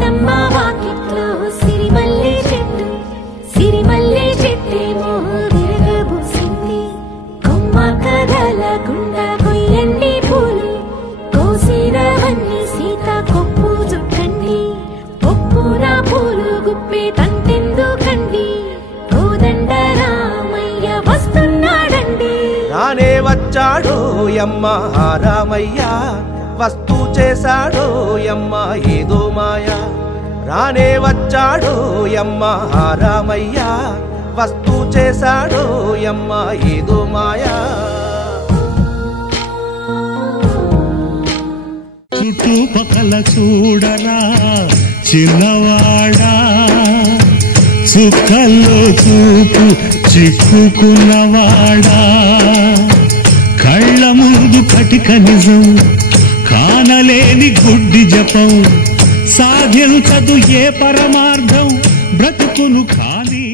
సీతమ్మ వాకిట్లో సిరిమల్లె చెట్టు చెట్టేమో విరగబూసింది. కొమ్మ కదలకుండా కొయ్యండి పూలు, కోసినవన్నీ సీత కొప్పు చుట్టండి. ఒప్పున పూలు గుప్పే తంతెందుకండి, కోదండ రామయ్య వస్తున్నాడండి. రానే వచ్చాడు యమ్మ రామయ్య, వస్తూ చేశాడు యమ్మ ఏదో మాయా. రానే వచ్చాడు యమ్మ రామయ్య, వస్తూ చేశాడు యమ్మ ఏదో మాయా. చుట్టుపక్కల చూడరా చిన్నవాడా, చుక్కల్లో చూపు చిక్కుకున్నవాడా. కళ్ళ ముందు కటిక నిజం, కానలేని గుడ్డి జపం, సాధించదు ఏ పరమార్థం బ్రతుకును కానీ